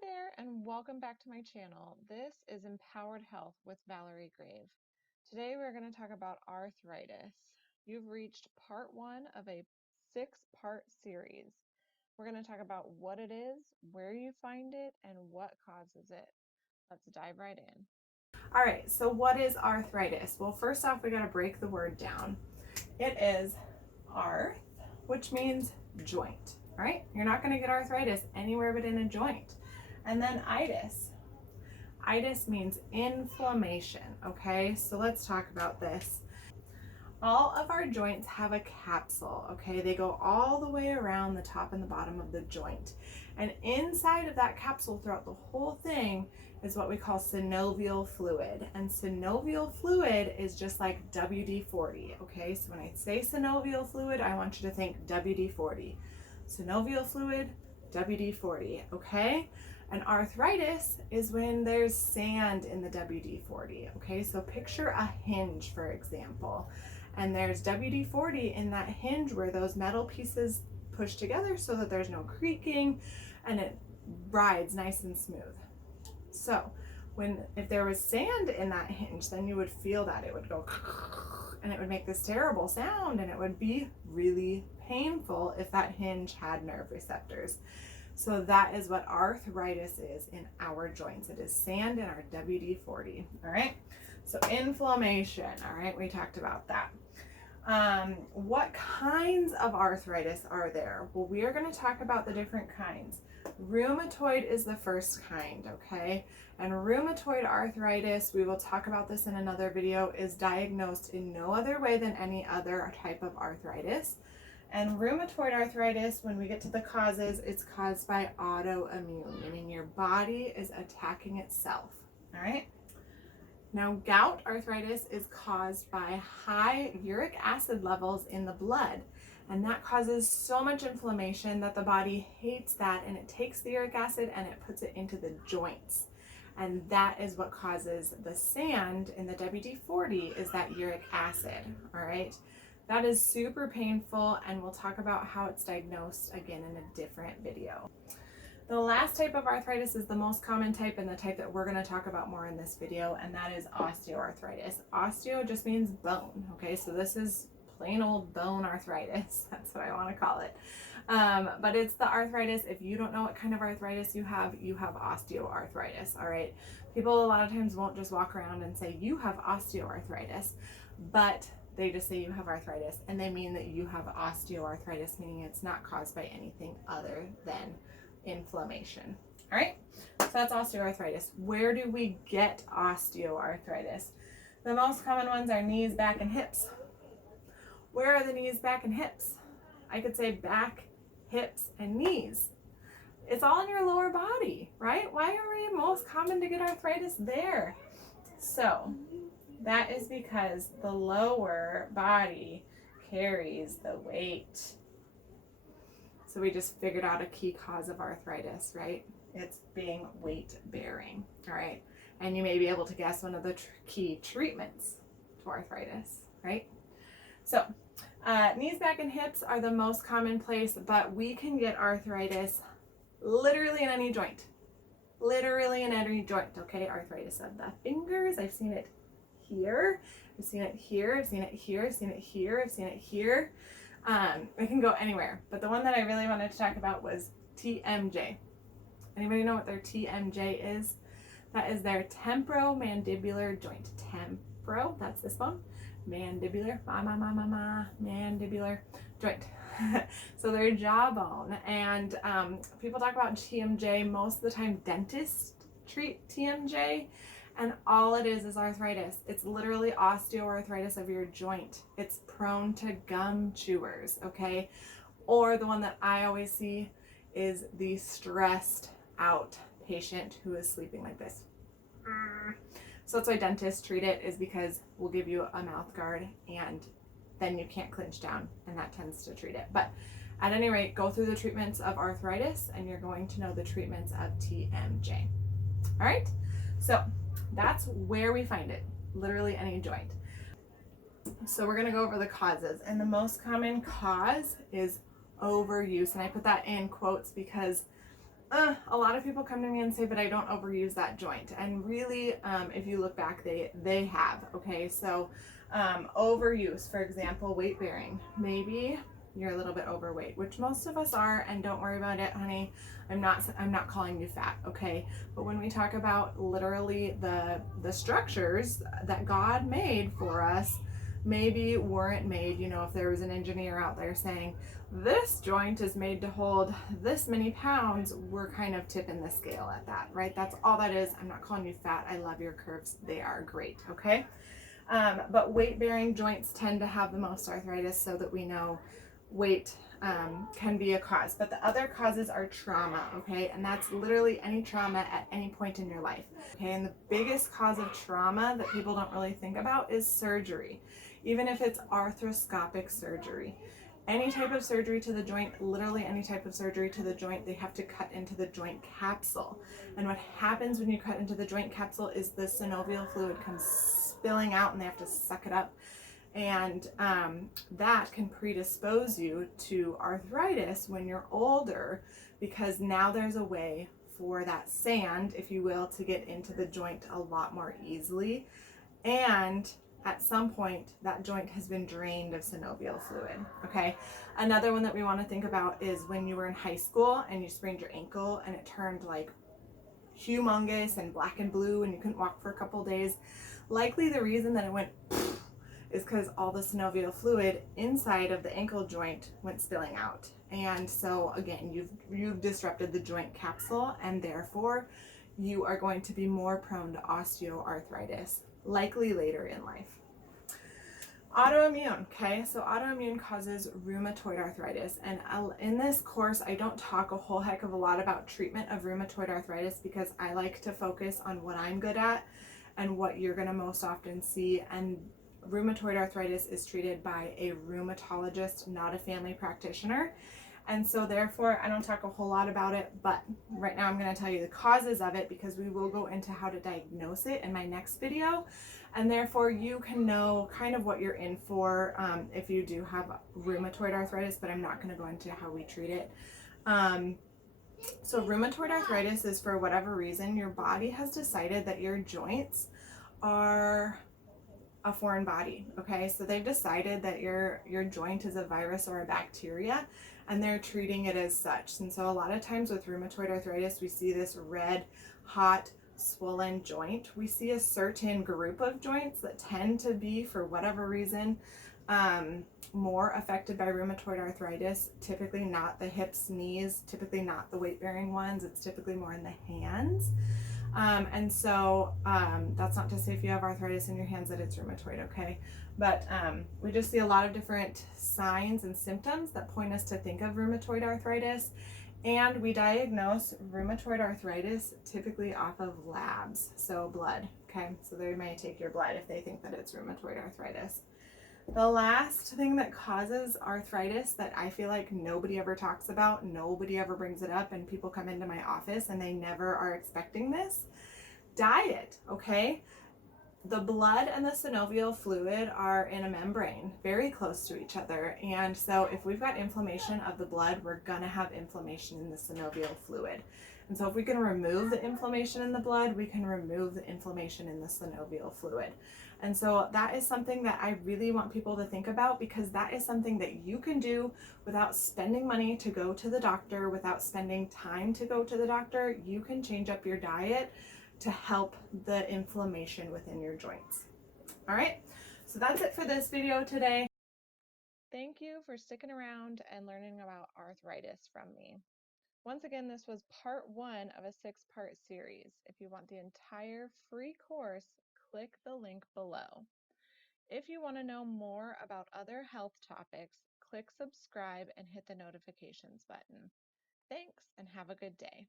Hi there, and welcome back to my channel. This is Empowered Health with Valerie Grave. Today we're going to talk about arthritis. You've reached part one of a 6-part series. We're going to talk about what it is, where you find it, and what causes it. Let's dive right in. All right, so what is arthritis? Well, first off, we got to break the word down. It is arth, which means joint, right? You're not going to get arthritis anywhere but in a joint. And then itis. Itis means inflammation, okay? So let's talk about this. All of our joints have a capsule, okay? They go all the way around the top and the bottom of the joint. And inside of that capsule throughout the whole thing is what we call synovial fluid. And synovial fluid is just like WD-40, okay? So when I say synovial fluid, I want you to think WD-40. Synovial fluid, WD-40, okay? And arthritis is when there's sand in the WD-40, okay? So picture a hinge, for example, and there's WD-40 in that hinge where those metal pieces push together so that there's no creaking and it rides nice and smooth. So if there was sand in that hinge, then you would feel that it would go and it would make this terrible sound, and it would be really painful if that hinge had nerve receptors. So that is what arthritis is in our joints. It is sand in our WD-40, all right? So inflammation, all right, we talked about that. What kinds of arthritis are there? Well, we are going to talk about the different kinds. Rheumatoid is the first kind, okay? And rheumatoid arthritis, we will talk about this in another video, is diagnosed in no other way than any other type of arthritis. And rheumatoid arthritis, when we get to the causes, it's caused by autoimmune, meaning your body is attacking itself, all right? Now, gout arthritis is caused by high uric acid levels in the blood, and that causes so much inflammation that the body hates that, and it takes the uric acid and it puts it into the joints. And that is what causes the sand in the WD-40, is that uric acid, all right? That is super painful, and we'll talk about how it's diagnosed again in a different video. The last type of arthritis is the most common type, and the type that we're going to talk about more in this video, and that is osteoarthritis. Osteo just means bone, okay? So this is plain old bone arthritis. That's what I want to call it. But it's the arthritis. If you don't know what kind of arthritis you have osteoarthritis, all right? People a lot of times won't just walk around and say, you have osteoarthritis, but they just say you have arthritis, and they mean that you have osteoarthritis, meaning it's not caused by anything other than inflammation. All right, so that's osteoarthritis. Where do we get osteoarthritis? The most common ones are knees, back, and hips. Where are the knees, back, and hips? I could say back, hips, and knees. It's all in your lower body, right? Why are we most common to get arthritis there? So that is because the lower body carries the weight. So we just figured out a key cause of arthritis, right? It's being weight bearing, all right? And you may be able to guess one of the key treatments to arthritis, right? So knees, back, and hips are the most common place, but we can get arthritis literally in any joint. Literally in any joint, okay? Arthritis of the fingers, I've seen it here, I've seen it here, I've seen it here, I've seen it here, I've seen it here. It can go anywhere, but the one that I really wanted to talk about was TMJ. Anybody know what their TMJ is? That is their temporomandibular joint. Temporo, that's this bone. Mandibular, mandibular joint. So their jawbone. And people talk about TMJ. Most of the time, dentists treat TMJ. And all it is arthritis. It's literally osteoarthritis of your joint. It's prone to gum chewers, okay? Or the one that I always see is the stressed out patient who is sleeping like this. So that's why dentists treat it, is because we'll give you a mouth guard and then you can't clench down, and that tends to treat it. But at any rate, go through the treatments of arthritis and you're going to know the treatments of TMJ. All right? So that's where we find it, literally any joint. So we're going to go over the causes, and the most common cause is overuse, and I put that in quotes because A lot of people come to me and say, but I don't overuse that joint. And really, if you look back, they have. Okay, so overuse, for example, weight bearing. Maybe you're a little bit overweight, which most of us are, and don't worry about it, honey. I'm not calling you fat, okay? But when we talk about literally the structures that God made for us, maybe weren't made, if there was an engineer out there saying, this joint is made to hold this many pounds, we're kind of tipping the scale at that, right? That's all that is. I'm not calling you fat. I love your curves. They are great, okay? But weight-bearing joints tend to have the most arthritis, so that we know weight can be a cause. But the other causes are trauma, okay? And that's literally any trauma at any point in your life, okay? And the biggest cause of trauma that people don't really think about is surgery, even if it's arthroscopic surgery. Any type of surgery to the joint, literally any type of surgery to the joint, they have to cut into the joint capsule. And what happens when you cut into the joint capsule is the synovial fluid comes spilling out, and they have to suck it up. And that can predispose you to arthritis when you're older, because now there's a way for that sand, if you will, to get into the joint a lot more easily. And at some point, that joint has been drained of synovial fluid, okay? Another one that we want to think about is when you were in high school and you sprained your ankle and it turned like humongous and black and blue and you couldn't walk for a couple days. Likely the reason that it went is because all the synovial fluid inside of the ankle joint went spilling out. And so again, you've disrupted the joint capsule, and therefore you are going to be more prone to osteoarthritis, likely later in life. Autoimmune, okay? So autoimmune causes rheumatoid arthritis. And in this course, I don't talk a whole heck of a lot about treatment of rheumatoid arthritis, because I like to focus on what I'm good at and what you're going to most often see. And rheumatoid arthritis is treated by a rheumatologist, not a family practitioner. And so therefore, I don't talk a whole lot about it, but right now I'm going to tell you the causes of it, because we will go into how to diagnose it in my next video. And therefore, you can know kind of what you're in for if you do have rheumatoid arthritis, but I'm not going to go into how we treat it. So rheumatoid arthritis is, for whatever reason, your body has decided that your joints are a foreign body, okay? So they've decided that your joint is a virus or a bacteria, and they're treating it as such. And so a lot of times with rheumatoid arthritis, we see this red, hot, swollen joint. We see a certain group of joints that tend to be, for whatever reason, more affected by rheumatoid arthritis. Typically not the hips, knees, typically not the weight-bearing ones. It's typically more in the hands. And so that's not to say if you have arthritis in your hands that it's rheumatoid, okay? But we just see a lot of different signs and symptoms that point us to think of rheumatoid arthritis. And we diagnose rheumatoid arthritis typically off of labs, so blood, okay? So they may take your blood if they think that it's rheumatoid arthritis. The last thing that causes arthritis that I feel like nobody ever talks about, nobody ever brings it up, and people come into my office and they never are expecting this: diet, okay? The blood and the synovial fluid are in a membrane very close to each other. And so if we've got inflammation of the blood, we're going to have inflammation in the synovial fluid. And so if we can remove the inflammation in the blood, we can remove the inflammation in the synovial fluid. And so that is something that I really want people to think about, because that is something that you can do without spending money to go to the doctor, without spending time to go to the doctor. You can change up your diet to help the inflammation within your joints. All right, so that's it for this video today. Thank you for sticking around and learning about arthritis from me. Once again, this was part 1 of a 6-part series. If you want the entire free course, click the link below. If you want to know more about other health topics, click subscribe and hit the notifications button. Thanks, and have a good day.